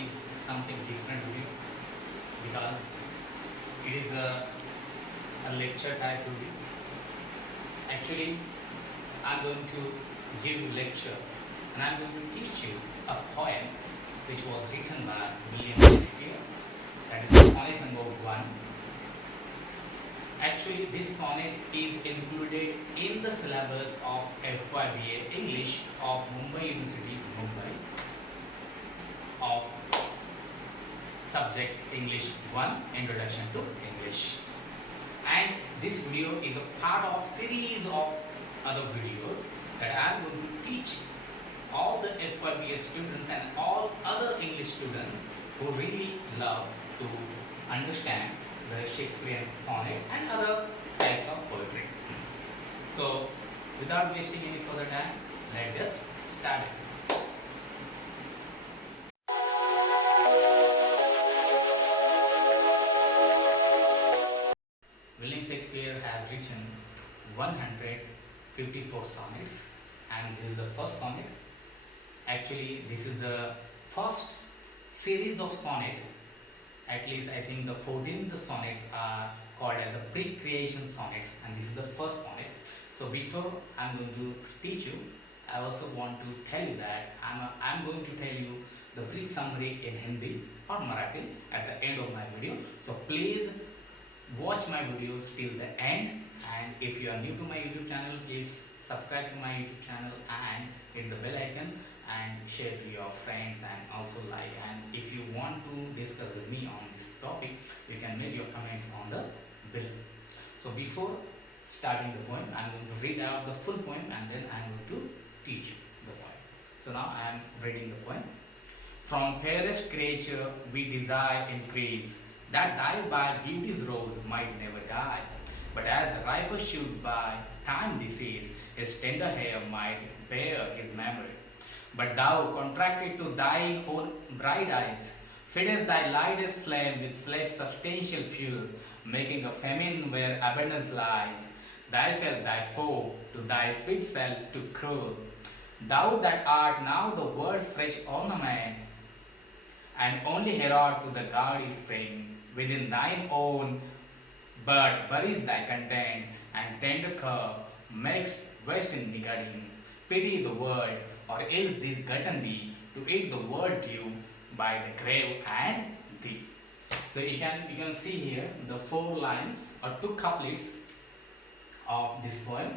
is something different video because it is a lecture type video. Actually, I'm going to give you lecture and I'm going to teach you a poem which was written by William Shakespeare, that is sonnet number 1. Actually, this sonnet is included in the syllabus of FYBA English of Mumbai University, Mumbai, of subject English 1, Introduction to English. And this video is a part of series of other videos that I am going to teach all the FYBA students and all other English students who really love to understand the Shakespearean sonnet and other types of poetry. So, without wasting any further time, let us start it. William Shakespeare has written 154 sonnets, and this is the first sonnet. Actually, this is the first series of sonnet. At least I think the 14th sonnets are called as a pre-creation sonnets, and this is the first sonnet. So before I'm going to teach you, I also want to tell you that I'm going to tell you the brief summary in Hindi or Marathi at the end of my video. So please watch my videos till the end, and if you are new to my YouTube channel, please subscribe to my YouTube channel and hit the bell icon and share to your friends and also like. And if you want to discuss with me on this topic, you can make your comments on the below. So before starting the poem, I'm going to read out the full poem and then I'm going to teach you the poem. So now I am reading the poem. From fairest creature we desire increase, that thy by beauty's rose might never die. But as the riper should by time disease, his tender hair might bear his memory. But thou, contracted to thine own bright eyes, feedest thy lightest flame with slave's substantial fuel, making a famine where abundance lies, thyself thy foe, to thy sweet self to cruel. Thou that art now the world's fresh ornament, and only herald to the gaudy spring, within thine own bird buries thy content, and tender curve makes west in niggarding. Pity the world, or else this glutton be, to eat the world due by the grave and deep. So you can see here the 4 lines or 2 couplets of this poem,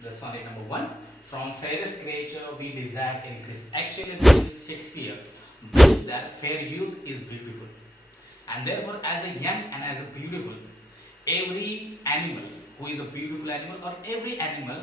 the sonnet number 1. From fairest creature we desire increase. Actually, this is Shakespeare believes that fair youth is beautiful, and therefore as a young and as a beautiful, every animal who is a beautiful animal or every animal,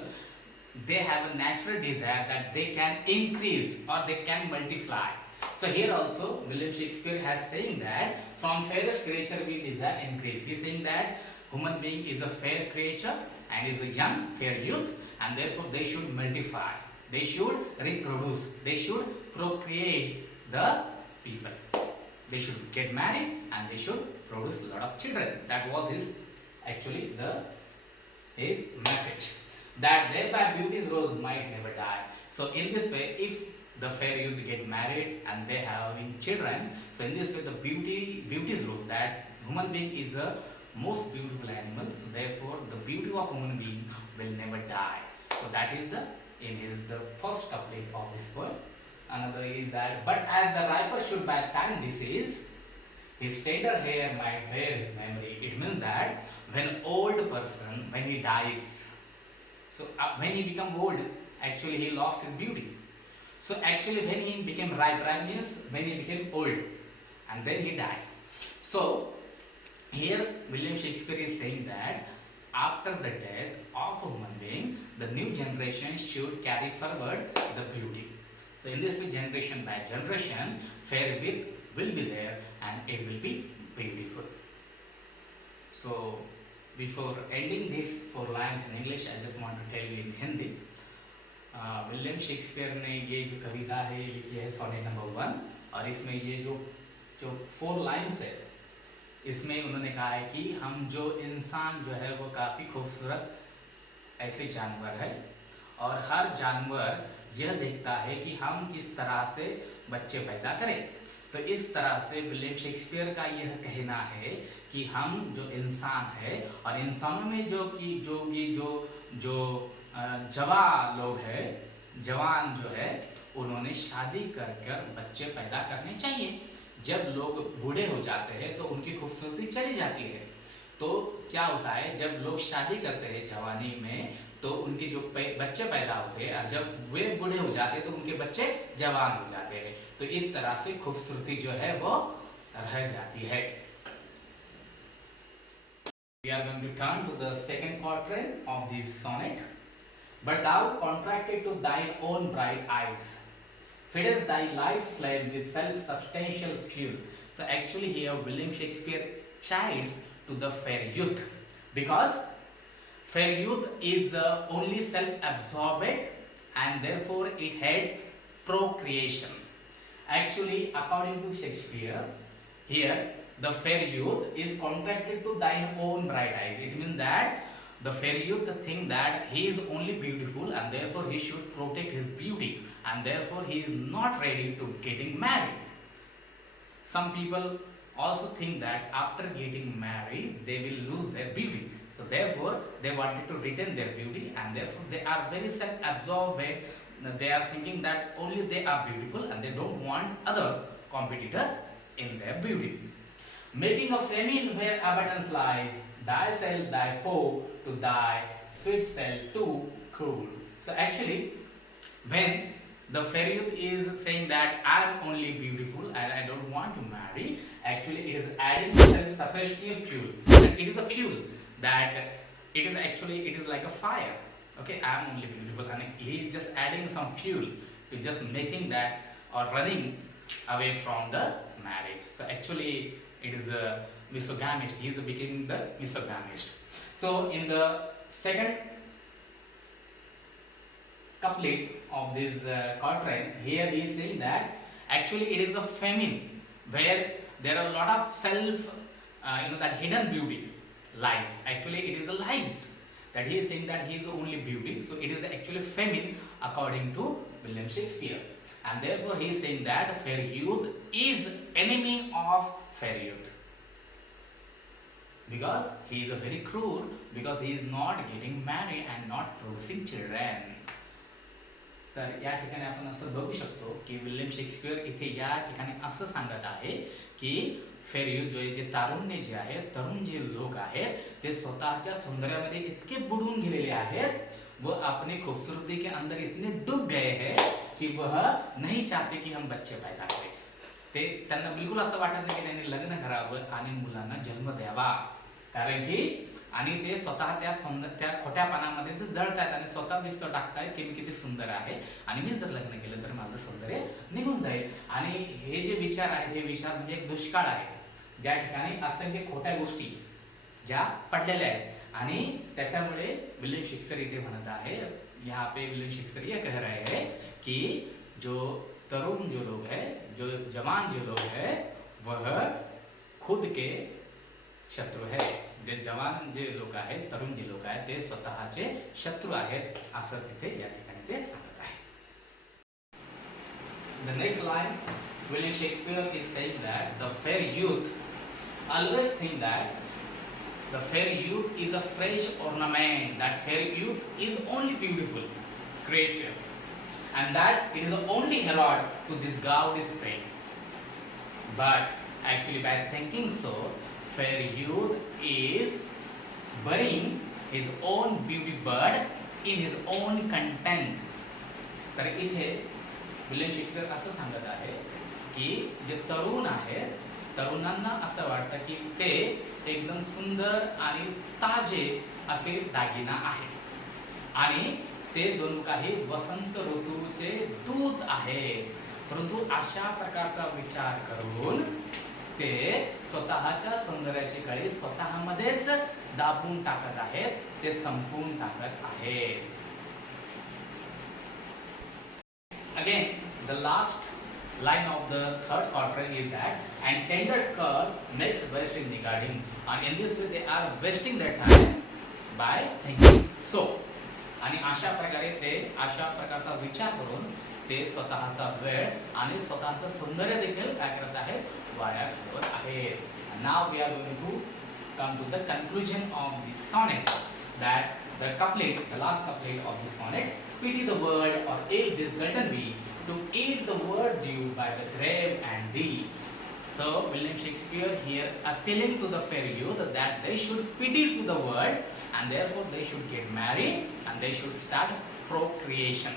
they have a natural desire that they can increase or they can multiply. So here also William Shakespeare has saying that from fairest creature we desire increase. He is saying that human being is a fair creature and is a young fair youth, and therefore they should multiply, they should reproduce, they should procreate the people, they should get married and they should produce a lot of children. That was his actually his message, that thereby beauty's rose might never die. So in this way, if the fair youth get married and they having children, so in this way the beauty's rose, that human being is a most beautiful animal, so therefore the beauty of human being will never die. So that is the first couplet of this poem. Another is that, but as the riper should by time disease, his tender hair might bear his memory. It means that when old person, when he dies, so when he become old, actually he lost his beauty. So actually when he became ripe means when he became old and then he died. So here William Shakespeare is saying that after the death of a human being, the new generation should carry forward the beauty. So in this way, generation by generation, fair youth will be there and it will be beautiful. So before ending these 4 lines in English, I just want to tell you in Hindi. William Shakespeare ने ये जो कविता है लिखी है sonnet number 1, और इसमें ये जो 4 लाइन्स है, इसमें उन्होंने कहा है कि हम जो इंसान जो है वो काफ़ी खूबसूरत ऐसे जानवर है, और हर जानवर यह देखता है कि हम किस तरह से बच्चे पैदा करें। तो इस तरह से विलियम शेक्सपियर का यह कहना है कि हम जो इंसान है और इंसानों में जो जवान लोग है, जवान जो है, उन्होंने शादी कर कर बच्चे पैदा करने चाहिए। जब लोग बूढ़े हो जाते हैं तो उनकी खूबसूरती चली जाती है। तो क्या होता है, जब लोग शादी करते हैं जवानी में तो उनके जो बच्चे पैदा होते हैं और जब वे बूढ़े हो जाते हैं तो उनके बच्चे जवान हो जाते हैं। तो इस तरह से खूबसूरती जो है वो रह जाती है। We are going to turn to the second quatrain of this sonnet. But thou contracted to thine own bright eyes, feedest thy light's flame with self-substantial fuel. So actually here William Shakespeare chides to the fair youth, because fair youth is only self-absorbed and therefore it has procreation. Actually, according to Shakespeare, here the fair youth is contracted to thine own bright eyes. It means that the fair youth think that he is only beautiful and therefore he should protect his beauty, and therefore he is not ready to getting married. Some people also think that after getting married they will lose their beauty. So therefore they wanted to retain their beauty, and therefore they are very self-absorbed. They are thinking that only they are beautiful and they don't want other competitor in their beauty. Making a famine where abundance lies, thyself thy foe to thy sweet self too cruel. So actually, when the fair youth is saying that I am only beautiful and I don't want to marry, actually it is adding self-sufficient fuel. It is a fuel that it is like a fire. Okay, I am only beautiful, and he is just adding some fuel to just making that or running away from the marriage. So actually it is a misogynist. He is becoming the misogynist. So in the second couplet of this quatrain, here he is saying that actually it is a famine where there are a lot of that hidden beauty lies. Actually it is the lies that he is saying that he is the only beauty. So it is actually famine according to William Shakespeare, and therefore he is saying that fair youth is enemy of fair youth, because he is a very cruel, because he is not getting married and not producing children. तर या ठिकाणी आपण असं बघू शकतो की William Shakespeare इथे या ठिकाणी असं सांगत आहे की फेर युथ जे तारुण्य जे आहे, तरुण जे लोक आहेत ते स्वतःच्या सौंदर्यामध्ये इतके बुडून गेलेले आहेत व अपनी खूबसूरती के अंदर इतने डूब गए हैं कि वह नहीं चाहते कि हम बच्चे पैदा करें. ते त्यांना बिलकुल असं वाटत नाही की त्यांनी लग्न करावं आणि मुलांना जन्म द्यावा, कारण की आणि ते स्वतः त्या खोट्यापणामध्ये ते जळतायत आणि स्वतः दिसतो टाकतायत की मी किती सुंदर आहे आणि मी जर लग्न केलं तर माझं सौंदर्य निघून जाईल. आणि हे जे विचार आहेत हे विचार म्हणजे एक दुष्काळ आहे, ज्या ठिकाणी असंख्य खोट्या गोष्टी ज्या पडलेल्या आहेत आणि त्याच्यामुळे विलियम शेक्सपियर इथे म्हणत आहे, यहाँ पे विलियम शेक्सपियर ये कह रहे हैं कि जो तरुण जो लोग हैं, जो जवान जो लोग हैं, वह खुद के शत्रु है. जे जवान जे लोक आहेत, तरुण जे लोक आहेत ते स्वतःचे शत्रू आहेत असं तिथे या ठिकाणी ते सांगत आहे. The next line, William Shakespeare is saying that the fair youth always think that the fair youth is a fresh ornament, that fair youth is only beautiful creature, and that it is the only herald to this gaudy spring. But actually by thinking so, fair youth is burying his own beauty bird in his own content. तर इथे William Shakespeare असं सांगत आहे की जे तरुण आहेत, तरुणांना असं वाटतं की ते एकदम सुंदर आणि ताजे असे दागिना आहेत आणि ते जणू काही वसंत ऋतूचे दूत आहे. परंतु अशा प्रकारचा विचार करून ते स्वतःच्या सौंदर्याची कळी स्वतःमध्येच दाबून टाकत आहेत, ते संपवून टाकत आहेत. Again, the last line of the third quatrain is that, and tender curl makes best in the garden, and in this way they are wasting their time by thinking so. आणि अशा प्रकारे ते अशा प्रकारचा विचार करून ते स्वतःचा वेळ आणि स्वतःचं सौंदर्य देखील काय करत आहेत, आहेत, वाया घालवत आहेत. Now we are going to come to the conclusion of this sonnet, that the couplet, the last couplet of this sonnet, pity the world or else this glutton be, to eat the word due by the grave and thee. So William Shakespeare here appealing to the fair youth that they should pity to the world, and therefore they should get married and they should start procreation.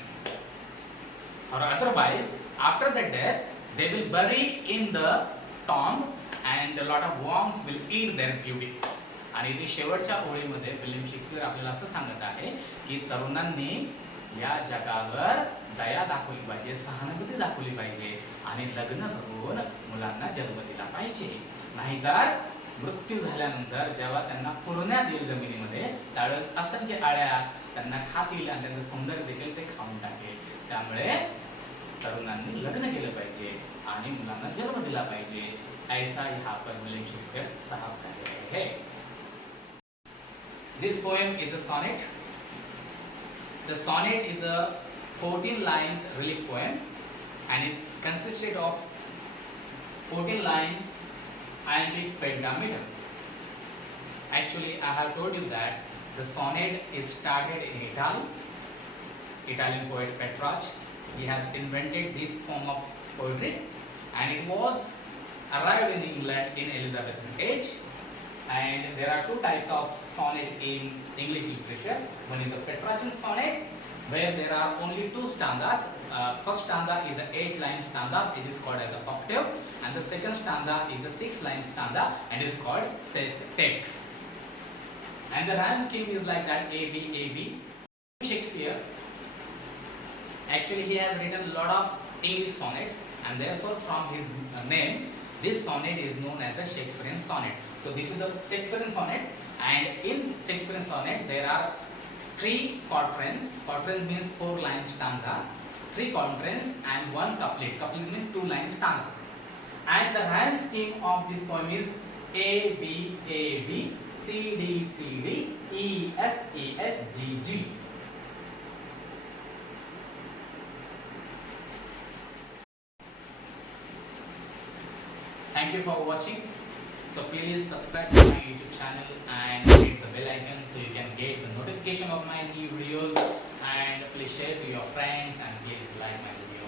Or otherwise, after the death, they will bury in the tomb and a lot of worms will eat their beauty. आणि ते शेवटच्या ओळीमध्ये William Shakespeare आपल्याला असं सांगत आहे की तरुणांनी या जगावर दया दाखवली पाहिजे, सहानुभूती दाखवली पाहिजे आणि लग्न करून मुलांना जन्म दिला पाहिजे. नाहीतर मृत्यू झाल्यानंतर जेव्हा त्यांना पुरण्यात येईल जमिनीमध्ये, त्यावेळेस असंख्य आळ्या त्यांना खातील आणि त्यांचं सौंदर्य देखील ते खाऊन टाकेल. त्यामुळे तरुणांनी लग्न केलं पाहिजे आणि मुलांना जन्म दिला पाहिजे, ऐसा यहाँ पर विलियम शेक्सपियर साहब कह रहे हैं. This poem is a sonnet. The sonnet is a 14 lines relief poem and it consisted of 14 lines iambic pentameter. Actually, I have told you that the sonnet is started in Italy. Italian poet Petrarch, he has invented this form of poetry, and it was arrived in England in Elizabethan age. And there are two types of sonnet in English literature. One is the Petrarchan sonnet, where there are only two stanzas. First stanza is an 8-line stanza, it is called as an octave, and the second stanza is a 6-line stanza and is called sestet. And the rhyme scheme is like that: A B A B. Shakespeare, actually he has written a lot of English sonnets, and therefore from his name, this sonnet is known as a Shakespearean sonnet. So this is the Shakespearean sonnet, and in Shakespearean sonnet there are 3 quatrains. Quatrains means 4-line stanza, 3 quatrains and 1 couplet. Couplet means 2-line stanza. And the rhyme scheme of this poem is A B A B, C D C D, E F E F G G. Thank you for watching. So please subscribe to my YouTube channel and hit the bell icon so you can get the notification of my new videos, and please share to your friends and please like my video.